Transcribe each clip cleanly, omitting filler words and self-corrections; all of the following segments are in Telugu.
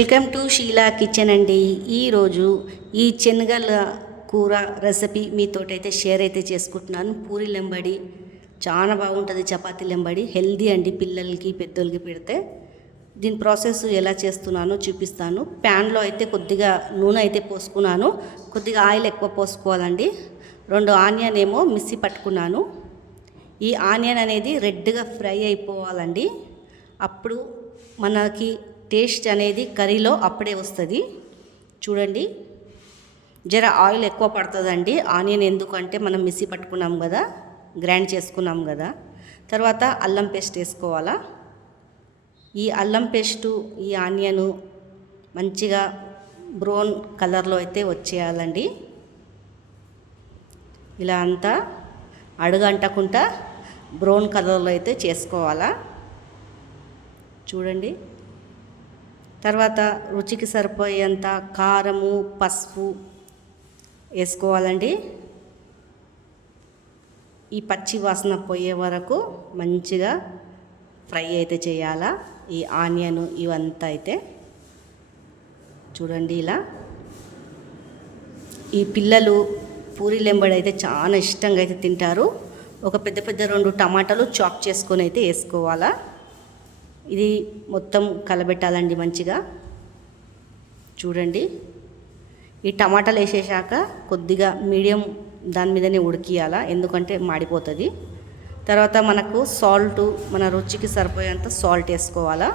వెల్కమ్ టు షీలా కిచెన్ అండి. ఈరోజు ఈ శనగల కూర రెసిపీ మీతోటైతే షేర్ అయితే చేసుకుంటున్నాను. పూరి లెంబడి చాలా బాగుంటుంది, చపాతీ లెంబడి హెల్దీ అండి, పిల్లలకి పెద్దోళ్ళకి పెడితే. దీని ప్రాసెస్ ఎలా చేస్తున్నానో చూపిస్తాను. ప్యాన్లో అయితే కొద్దిగా నూనె అయితే పోసుకున్నాను, కొద్దిగా ఆయిల్ ఎక్కువ పోసుకోవాలండి. 2 ఆనియన్ ఏమో మిక్సీ పట్టుకున్నాను. ఈ ఆనియన్ అనేది రెడ్గా ఫ్రై అయిపోవాలండి, అప్పుడు మనకి టేస్ట్ అనేది కర్రీలో అప్పుడే వస్తుంది. చూడండి, జర ఆయిల్ ఎక్కువ పడుతుందండి. ఆనియన్ ఎందుకంటే మనం మిక్సీ పట్టుకున్నాం కదా, గ్రైండ్ చేసుకున్నాం కదా. తర్వాత అల్లం పేస్ట్ వేసుకోవాలా. ఈ అల్లం పేస్టు, ఈ ఆనియను మంచిగా బ్రౌన్ కలర్లో అయితే వచ్చేయాలండి. ఇలా అంతా అడుగంటకుండా బ్రౌన్ కలర్లో అయితే చేసుకోవాలా. చూడండి, తర్వాత రుచికి సరిపోయేంత కారము, పసుపు వేసుకోవాలండి. ఈ పచ్చి వాసన పోయే వరకు మంచిగా ఫ్రై అయితే చేయాలా ఈ ఆనియన్ ఇవంతా అయితే. చూడండి, ఇలా ఈ పిల్లలు పూరి లెంబడి అయితే చాలా ఇష్టంగా అయితే తింటారు. ఒక పెద్ద 2 టమాటాలు చాప్ చేసుకొని అయితే వేసుకోవాలా. ఇది మొత్తం కలబెట్టాలండి మంచిగా. చూడండి, ఈ టమాటాలు వేసేసాక కొద్దిగా మీడియం దాని మీదనే ఉడికియాలా, ఎందుకంటే మాడిపోతుంది. తర్వాత మనకు సాల్ట్, మన రుచికి సరిపోయేంత సాల్ట్ వేసుకోవాలా.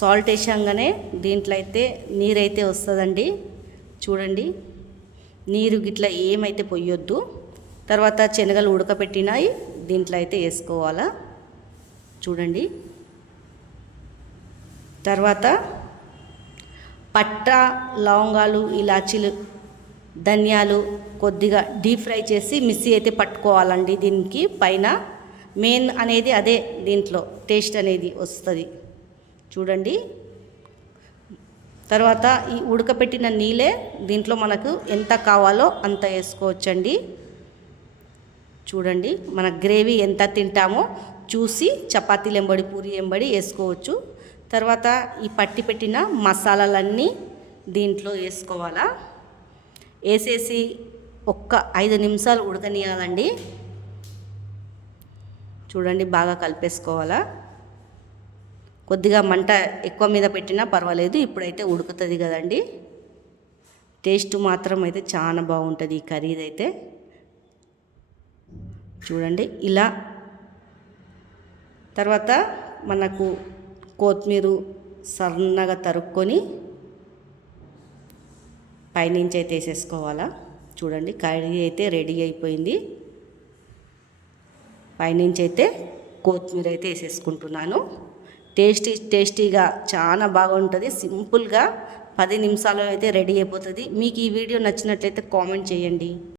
సాల్ట్ వేసాగానే దీంట్లో అయితే నీరైతే వస్తుందండి. చూడండి, నీరు గిట్లా ఏమైతే పొయ్యొద్దు. తర్వాత శనగలు ఉడకపెట్టినాయి దీంట్లో అయితే వేసుకోవాలా. చూడండి, తర్వాత పట్ట, లవంగాలు, ఇలాచీలు, ధనియాలు కొద్దిగా డీప్ ఫ్రై చేసి మిక్సీ అయితే పట్టుకోవాలండి. దీనికి పైన మెయిన్ అనేది అదే, దీంట్లో టేస్ట్ అనేది వస్తుంది. చూడండి, తర్వాత ఈ ఉడకపెట్టిన నీళ్ళే దీంట్లో మనకు ఎంత కావాలో అంత వేసుకోవచ్చండి. చూడండి, మన గ్రేవీ ఎంత తింటామో చూసి చపాతీ లెంబడి, పూరి ఎంబడి వేసుకోవచ్చు. తర్వాత ఈ పట్టి పెట్టిన మసాలాలన్నీ దీంట్లో వేసుకోవాలా. వేసేసి ఒక్క 5 నిమిషాలు ఉడకనియాలండి. చూడండి, బాగా కలిపేసుకోవాలా. కొద్దిగా మంట ఎక్కువ మీద పెట్టినా పర్వాలేదు, ఇప్పుడైతే ఉడుకుతుంది కదండి. టేస్ట్ మాత్రం అయితే చాలా బాగుంటుంది ఈ కర్రీది అయితే. చూడండి, ఇలా తర్వాత మనకు కొత్తిమీర సన్నగా తరుక్కొని పైనుంచి అయితే వేసేసుకోవాలా. చూడండి, కర్రీ అయితే రెడీ అయిపోయింది. పైనుంచి అయితే కొత్తిమీర అయితే వేసేసుకుంటున్నాను. టేస్టీగా చాలా బాగుంటుంది. సింపుల్గా 10 నిమిషాల్లో అయితే రెడీ అయిపోతుంది. మీకు ఈ వీడియో నచ్చినట్లయితే కామెంట్ చేయండి.